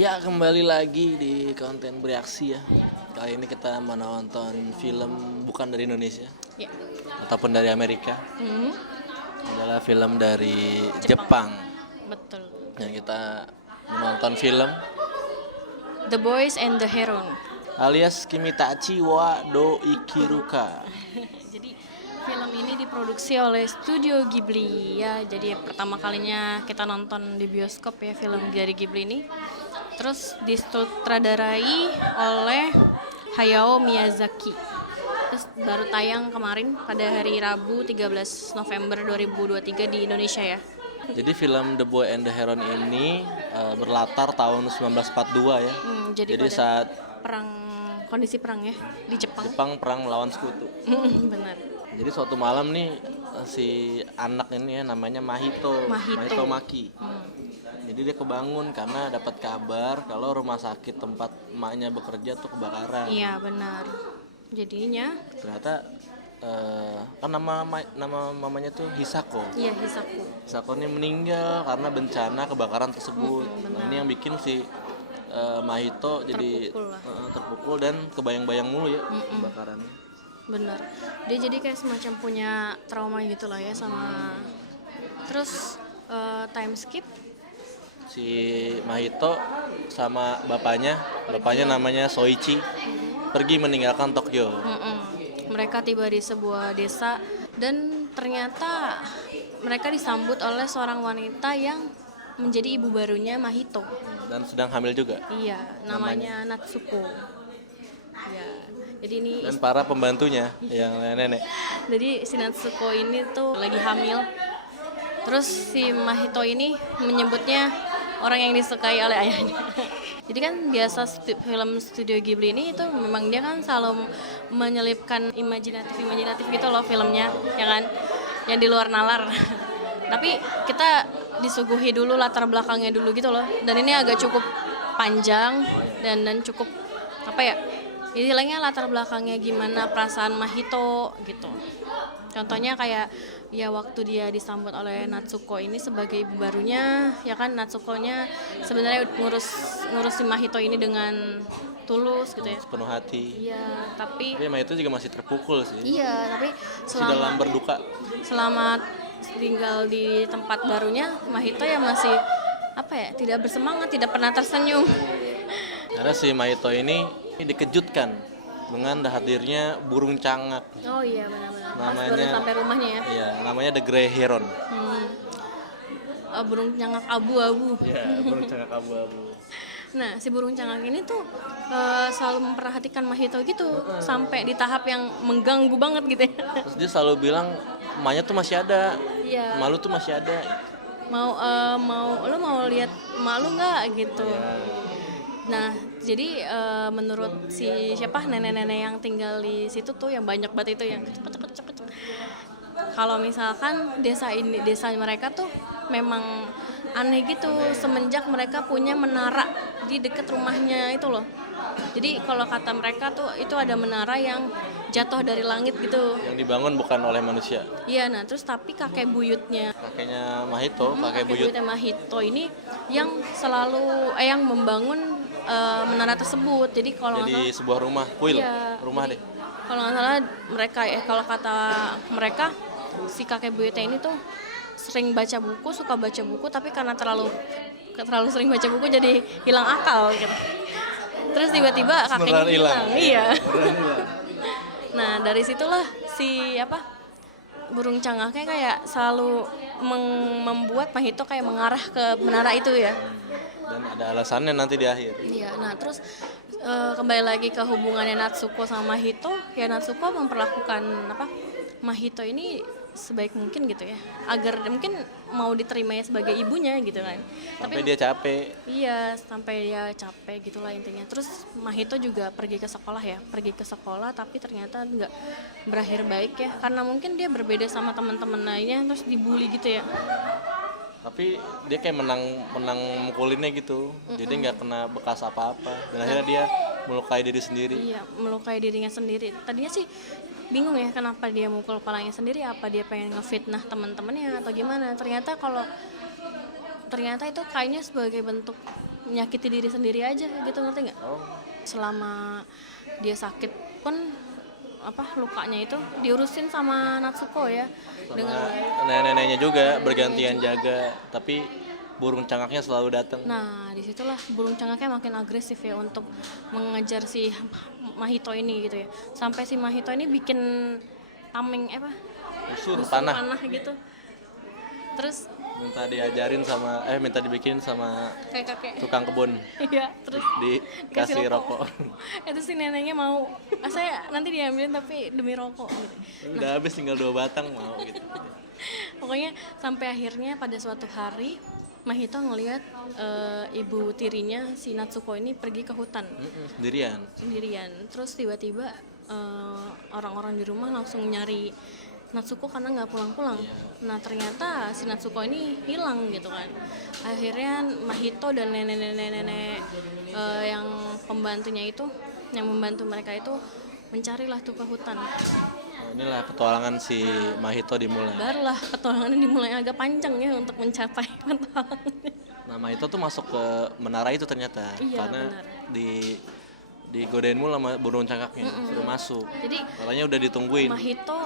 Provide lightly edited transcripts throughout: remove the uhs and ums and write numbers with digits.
Ya, kembali lagi di konten bereaksi ya. Kali ini kita menonton film bukan dari Indonesia Ya. ataupun dari Amerika. Hmm, Adalah film dari Jepang. betul. Yang kita menonton film The Boys and the Heron. alias Kimitachi wa do Ikiruka. Jadi film ini diproduksi oleh Studio Ghibli ya. Jadi pertama kalinya kita nonton di bioskop ya film dari Ghibli ini. Terus disutradarai oleh Hayao Miyazaki. Terus baru tayang kemarin pada hari Rabu 13 November 2023 di Indonesia ya. Jadi film The Boy and the Heron ini berlatar tahun 1942 ya. Jadi Jadi pada saat kondisi perang ya di Jepang. Jepang perang melawan sekutu. Benar. Jadi suatu malam nih si anak ini ya namanya Mahito Maki. Jadi dia kebangun karena dapat kabar kalau rumah sakit tempat emaknya bekerja tuh kebakaran. Iya benar. Jadinya Ternyata kan nama mamanya tuh Hisako. iya Hisaku. Hisako ini meninggal karena bencana kebakaran tersebut. Nah, ini yang bikin si Mahito jadi Terpukul lah. terpukul dan kebayang-bayang mulu ya kebakarannya. Benar. Dia jadi kayak semacam punya trauma gitu lah ya sama. Terus time skip. Si Mahito sama bapaknya namanya Soichi pergi meninggalkan Tokyo. Mereka tiba di sebuah desa dan ternyata mereka disambut oleh seorang wanita yang menjadi ibu barunya Mahito. Dan sedang hamil juga. Iya, namanya Natsuko. Ya, jadi ini Dan para pembantunya yang nenek. jadi si Natsuko ini tuh lagi hamil. Terus si Mahito ini menyebutnya orang yang disukai oleh ayahnya. Jadi kan biasa film studio Ghibli ini itu memang dia kan selalu menyelipkan imajinatif gitu loh filmnya, ya kan? Yang di luar nalar. Tapi kita disuguhi dulu latar belakangnya dulu gitu loh. Dan ini agak cukup panjang dan cukup apa ya? Istilahnya latar belakangnya gimana perasaan Mahito gitu. Contohnya kayak ya waktu dia disambut oleh Natsuko ini sebagai ibu barunya, ya kan Natsuko-nya sebenarnya ngurus si Mahito ini dengan tulus gitu ya. Sepenuh hati. Iya, tapi Mahito juga masih terpukul sih. iya, tapi Masih dalam berduka. selama tinggal di tempat barunya, Mahito ya masih apa ya, tidak bersemangat, tidak pernah tersenyum. Karena si Mahito ini dikejutkan dengan hadirnya burung cangak. Oh iya benar-benar. Pas Namanya- baru sampai rumahnya ya. Iya, namanya The Grey Heron. Burung cangak abu-abu. Iya, burung cangak abu-abu. Nah, si burung cangak ini tuh selalu memperhatikan Mahito gitu sampai di tahap yang mengganggu banget gitu ya. Terus dia selalu bilang emaknya tuh masih ada. Iya. Malu tuh masih ada. Lu mau lihat emak lu nggak gitu. Iya. Nah, jadi menurut si siapa nenek-nenek yang tinggal di situ tuh yang banyak banget itu yang kecek. Kalau misalkan desa mereka tuh memang aneh gitu semenjak mereka punya menara di dekat rumahnya itu loh. Jadi kalau kata mereka tuh itu ada menara yang jatuh dari langit gitu. Yang dibangun bukan oleh manusia. Iya, nah terus tapi kakek buyutnya Kakeknya Mahito, kakek buyut. buyutnya Mahito ini yang selalu yang membangun menara tersebut. Jadi kalau nggak Jadi salah sebuah rumah, kuil, iya, rumah jadi deh. kalau nggak salah mereka ya kalau kata mereka si kakek buyutnya ini tuh sering baca buku, suka baca buku, tapi karena terlalu sering baca buku jadi hilang akal gitu. Terus tiba-tiba kakeknya Beneran hilang. Iya. Beneran hilang. Nah, dari situlah si burung cangaknya kayak selalu membuat Mahito kayak mengarah ke menara itu ya. Dan ada alasannya nanti di akhir. Iya, nah terus kembali lagi ke hubungannya Natsuko sama Mahito, ya Natsuko memperlakukan Mahito ini sebaik mungkin gitu ya, agar mungkin mau diterimanya sebagai ibunya gitu kan. Sampai dia capek. Iya, sampai dia capek gitulah intinya. Terus Mahito juga pergi ke sekolah tapi ternyata nggak berakhir baik ya, karena mungkin dia berbeda sama teman-teman lainnya terus dibully gitu ya. Tapi dia kayak menang mukulinnya gitu. Jadi nggak kena bekas apa-apa. Dan akhirnya dia melukai diri sendiri. Iya, melukai dirinya sendiri. Tadinya sih bingung ya kenapa dia mukul kepalanya sendiri, apa dia pengen ngefitnah teman-temannya atau gimana. Ternyata itu kayaknya sebagai bentuk menyakiti diri sendiri aja gitu, ngerti nggak? Oh, Selama dia sakit pun lukanya itu diurusin sama Natsuko ya, dengan sama nenek-neneknya juga bergantian jaga, tapi burung cangaknya selalu datang. nah disitulah burung cangaknya makin agresif ya untuk mengejar si Mahito ini gitu ya, sampai si Mahito ini bikin tameng Busur busur panah, gitu, terus minta dibikinin sama kayak kakek tukang kebun, iya, terus dikasih rokok. itu si neneknya mau, saya nanti diambilin tapi demi rokok gitu. Udah habis tinggal 2 batang mau gitu. Pokoknya sampai akhirnya pada suatu hari Mahito ngelihat ibu tirinya si Natsuko ini pergi ke hutan sendirian. Terus tiba-tiba orang-orang di rumah langsung nyari Natsuko karena nggak pulang-pulang. Nah ternyata si Natsuko ini hilang gitu kan. Akhirnya Mahito dan nenek-nenek yang pembantunya itu, yang membantu mereka itu mencarilah tuh ke hutan. Inilah petualangan si Mahito dimulai. Barulah petualangannya dimulai, agak panjang ya untuk mencapai petualangannya. Nah, Mahito tuh masuk ke menara itu ternyata, Iya, karena benar. digodain mulu sama burung cangaknya, suruh masuk. Jadi Makanya udah ditungguin. Mahito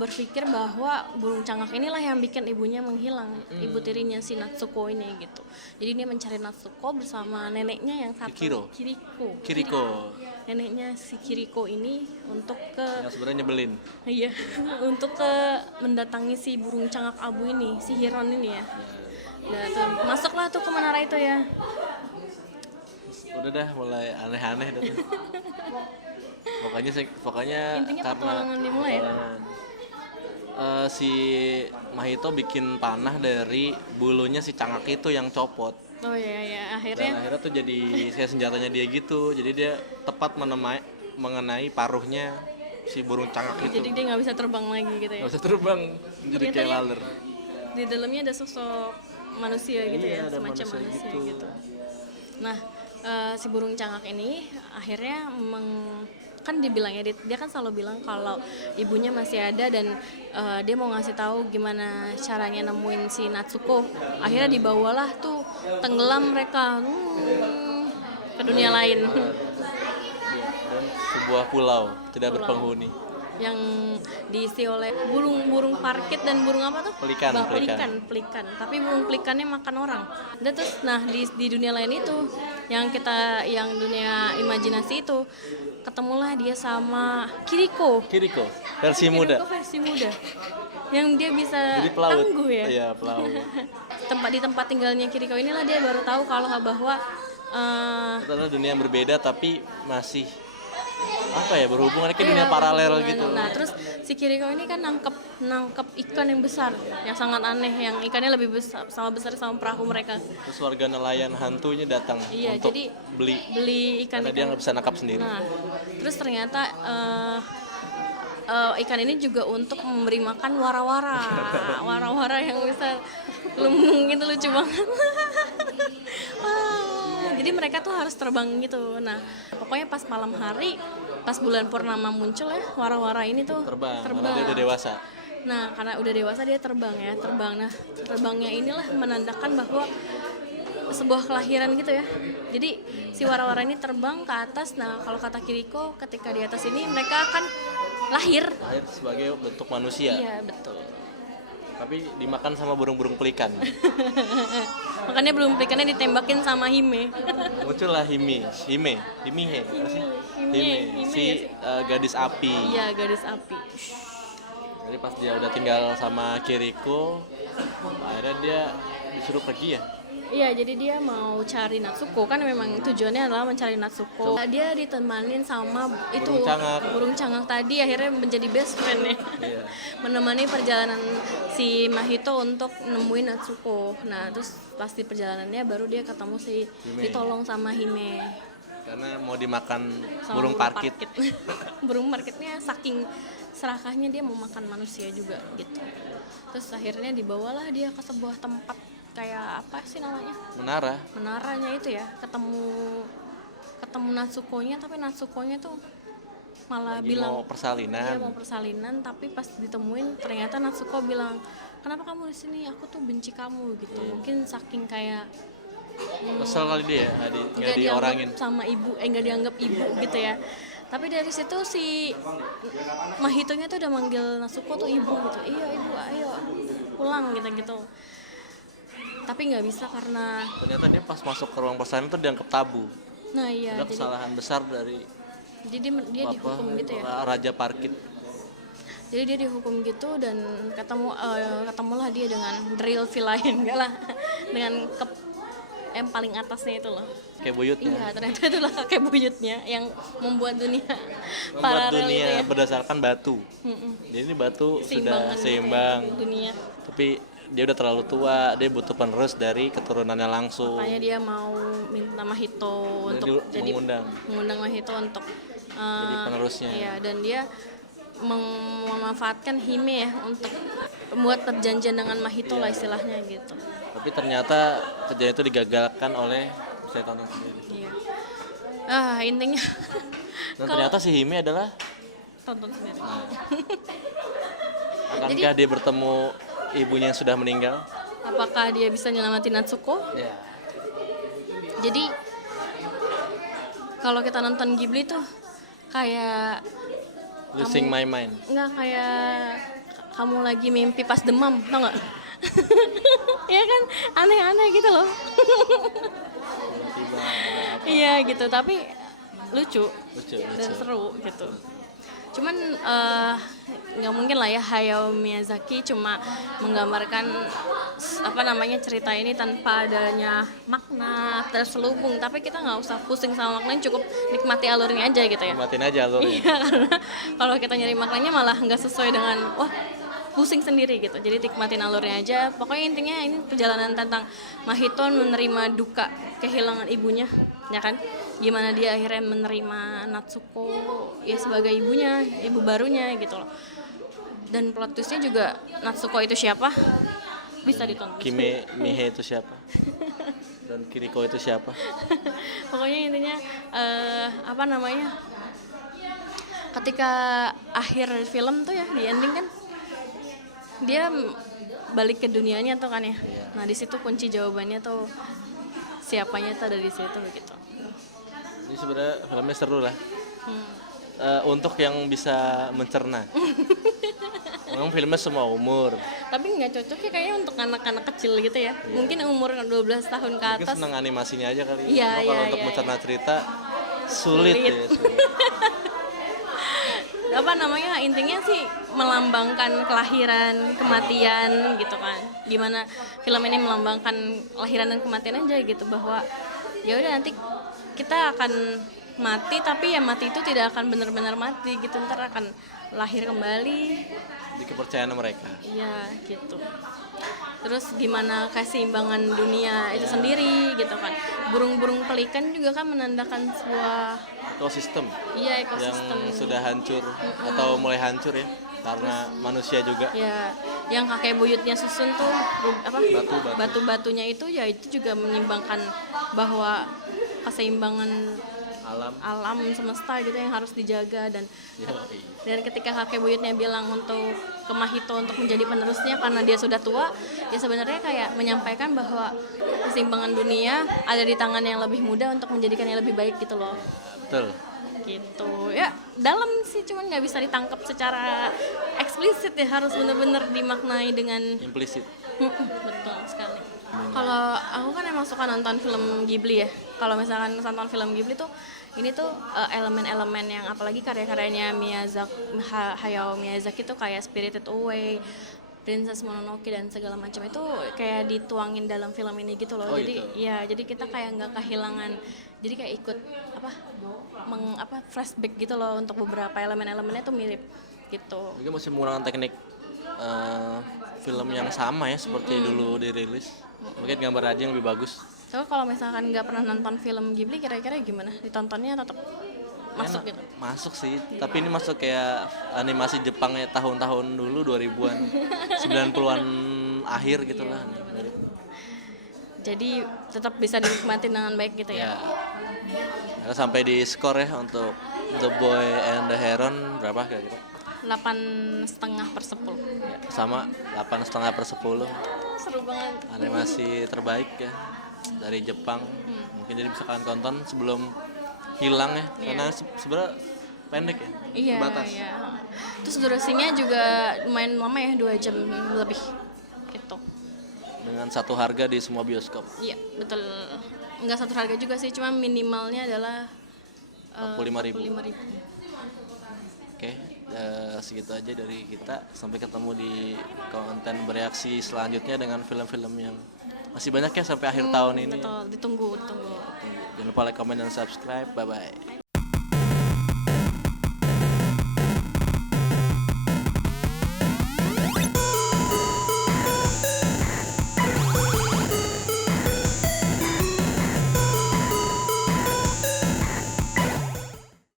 berpikir bahwa burung cangak inilah yang bikin ibunya menghilang, ibu tirinya si Natsuko ini gitu. Jadi dia mencari Natsuko bersama neneknya yang satu, Kiriko. Neneknya si Kiriko ini untuk Yang sebenarnya nyebelin. iya, untuk mendatangi si burung cangak abu ini, si Hiron ini ya. Nah, tuh masuklah tuh ke menara itu ya. Udah dah mulai aneh-aneh dah tuh. Pokoknya Intinya karena petualangan dimulai ya? Si Mahito bikin panah dari bulunya si cangak itu yang copot. Oh iya ya, Dan akhirnya akhirnya tuh jadi kayak senjatanya dia gitu. Jadi dia tepat mengenai paruhnya si burung cangak itu. jadi dia nggak bisa terbang lagi gitu ya. Nggak usah terbang, jadi Ternyata kayak ya, laler. di dalamnya ada sosok manusia gitu Iya, ya, ada semacam manusia manusia gitu. gitu. Nah, si burung cangak ini akhirnya kan dibilangnya dia kan selalu bilang kalau ibunya masih ada dan dia mau ngasih tahu gimana caranya nemuin si Natsuko. Akhirnya dibawalah tuh tenggelam mereka ke dunia lain. Dan sebuah pulau tidak berpenghuni. Yang diisi oleh burung-burung parkit dan burung apa tuh? Pelikan. Pelikan. Tapi burung pelikannya makan orang. Dan terus, nah di dunia lain itu, yang dunia imajinasi itu, ketemulah dia sama Kiriko Versi muda. versi muda. Yang dia bisa Jadi pelaut. tangguh ya. Iya, pelaut. Di tempat tinggalnya Kiriko inilah dia baru tahu bahwa Itu adalah dunia yang berbeda tapi masih berhubungan ke dunia paralel gitu. Nah, terus si Kiriko ini kan nangkep ikan yang besar, yang sangat aneh, yang ikannya lebih besar sama perahu mereka. Terus warga nelayan hantunya datang untuk jadi beli ikan. karena dia nggak bisa nangkap sendiri. Nah, terus ternyata ikan ini juga untuk memberi makan wara-wara yang bisa lumung gitu, lucu banget. Jadi mereka tuh harus terbang gitu. Nah, pokoknya pas malam hari, pas bulan purnama muncul ya, wara-wara ini tuh Terbang. Karena dia udah dewasa. Nah, karena udah dewasa dia terbang. Nah, terbangnya inilah menandakan bahwa sebuah kelahiran gitu ya. Jadi si wara-wara ini terbang ke atas. Nah, kalau kata Kiriko, ketika di atas ini mereka akan lahir Sebagai bentuk manusia. Iya, betul. Tapi dimakan sama burung-burung pelikan. Makanya belum pelikannya ditembakin sama Hime. Muncullah Hime. Hime si gadis api. Iya, gadis api. Jadi pas dia udah tinggal sama Kiriko, akhirnya dia disuruh pergi ya. Iya, jadi dia mau cari Natsuko, kan memang tujuannya adalah mencari Natsuko. Dia ditemanin sama burung cangak tadi, akhirnya menjadi best friend ya. Iya. Menemani perjalanan si Mahito untuk nemuin Natsuko. Nah, terus pas di perjalanannya baru dia ketemu ditolong sama Hime. Karena mau dimakan Sama burung parkit. Burung parkitnya saking serakahnya dia mau makan manusia juga gitu. Terus akhirnya dibawalah dia ke sebuah tempat kayak apa sih namanya? Menaranya itu ya. Ketemu Natsuko-nya, tapi Natsuko-nya tuh malah bilang mau persalinan. Dia mau persalinan, tapi pas ditemuin ternyata Natsuko bilang, "Kenapa kamu di sini? Aku tuh benci kamu." gitu. Mungkin saking kayak Kesel kali dia ya, nggak dianggap diorangin. sama ibu, nggak dianggap ibu gitu ya. Tapi dari situ si Mahitonya tuh udah manggil Natsuko tuh ibu gitu. Iya ibu, ayo pulang gitu. Tapi nggak bisa karena Ternyata dia pas masuk ke ruang persalinan tuh dianggap tabu. nah iya Ada kesalahan besar dari jadi dia dihukum gitu ya. Raja Parkit. Jadi dia dihukum gitu dan ketemulah dia dengan drill villain enggak lah. Dengan yang paling atasnya itu loh. Kayak buyutnya. Iya, ternyata itulah kakek buyutnya yang membuat dunia Membuat paralel dunia itu ya. berdasarkan batu. Jadi ini batu sudah seimbang. Dunia. Tapi dia udah terlalu tua, dia butuh penerus dari keturunannya langsung. Makanya dia mau minta Mahito Dan untuk dia mengundang Mahito untuk jadi penerusnya. iya, dan dia memanfaatkan Hime ya untuk membuat perjanjian dengan Mahito lah istilahnya gitu. Tapi ternyata kejadian itu digagalkan oleh setan sendiri. Iya. Intinya Dan ternyata si Hime adalah tonton sendiri. akankah dia bertemu ibunya yang sudah meninggal? Apakah dia bisa nyelamatin Natsuko? Ya. Jadi kalau kita nonton Ghibli tuh kayak Losing my mind. nggak kayak kamu lagi mimpi pas demam, tau nggak? Ya kan aneh-aneh gitu loh. Tiba-tiba ada apa? Iya gitu, tapi lucu Lucu. dan seru gitu. Cuman nggak mungkin lah ya Hayao Miyazaki cuma menggambarkan cerita ini tanpa adanya makna terselubung. Tapi kita nggak usah pusing sama maknanya, cukup nikmati alurnya aja gitu ya. Nikmatin aja alurnya. Iya, karena kalau kita nyari maknanya malah nggak sesuai dengan pusing sendiri gitu. Jadi nikmatin alurnya aja. Pokoknya intinya ini perjalanan tentang Mahito menerima duka kehilangan ibunya, ya kan? Gimana dia akhirnya menerima Natsuko ya sebagai ibunya, ibu barunya gitu loh. Dan plot twistnya juga Natsuko itu siapa? Bisa ditonton. Kimi Mihe itu siapa? Dan Kiriko itu siapa? Pokoknya intinya ketika akhir film tuh ya di ending kan dia balik ke dunianya tuh kan ya. Nah di situ kunci jawabannya tuh siapanya tuh ada di situ begitu. Ini sebenarnya filmnya seru lah. Untuk yang bisa mencerna. Memang filmnya semua umur. Tapi nggak cocok ya kayaknya untuk anak-anak kecil gitu ya. Mungkin umur 12 tahun ke Mungkin atas. senang animasinya aja kali. Iya, Cuma kalau untuk mencerna cerita sulit. Ya, sulit. Intinya sih melambangkan kelahiran, kematian gitu kan. Gimana film ini melambangkan kelahiran dan kematian aja gitu, bahwa ya udah nanti kita akan mati, tapi ya mati itu tidak akan benar-benar mati gitu, ntar akan lahir kembali. Di kepercayaan mereka. Iya gitu. Terus gimana keseimbangan dunia itu sendiri gitu kan. Burung-burung pelikan juga kan menandakan sebuah Ekosistem ekosistem yang sudah hancur atau mulai hancur ya karena manusia juga. ya, yang kakek buyutnya susun tuh Batu. batu-batunya itu ya itu juga menyimbangkan bahwa keseimbangan alam semesta gitu yang harus dijaga. Dan ketika kakek buyutnya bilang untuk ke Mahito untuk menjadi penerusnya karena dia sudah tua, ya sebenarnya kayak menyampaikan bahwa keseimbangan dunia ada di tangan yang lebih muda untuk menjadikan yang lebih baik gitu loh. Betul. Gitu ya, dalam sih cuman nggak bisa ditangkap secara eksplisit ya, harus benar-benar dimaknai dengan Implisit. betul sekali. Kalau aku kan emang suka nonton film Ghibli ya. Kalau misalkan nonton film Ghibli tuh ini tuh elemen-elemen yang apalagi karya-karyanya Hayao Miyazaki tuh kayak Spirited Away, Princess Mononoke dan segala macam itu kayak dituangin dalam film ini gitu loh. Jadi gitu. ya jadi kita kayak nggak kehilangan, jadi kayak ikut flashback gitu loh, untuk beberapa elemen-elemennya tuh mirip gitu. Mungkin masih menggunakan teknik film yang sama ya seperti dulu dirilis. Mungkin gambar aja yang lebih bagus. So kalau misalkan nggak pernah nonton film Ghibli, kira-kira gimana? Ditontonnya tetap masuk gitu? Masuk sih, tapi ini masuk kayak animasi Jepang ya tahun-tahun dulu 2000-an, 90-an akhir gitu lah. Jadi tetap bisa dinikmatin dengan baik gitu ya? Ya. Sampai di skor ya untuk The Boy and the Heron berapa kira-kira? 8,5/10. Ya, sama 8,5/10. Seru banget. Animasi terbaik ya dari Jepang. Mungkin jadi bisa kalian tonton sebelum hilang ya, karena sebenarnya pendek ya, Iya, terbatas. iya. Terus durasinya juga lumayan lama ya, 2 jam lebih gitu. Dengan satu harga di semua bioskop. Iya, betul. Nggak satu harga juga sih, cuma minimalnya adalah 45.000. 45.000. Oke, segitu aja dari kita. Sampai ketemu di konten bereaksi selanjutnya dengan film-film yang masih banyak ya sampai akhir tahun ini. Betul, ditunggu. Jangan lupa like, comment, dan subscribe. Bye-bye.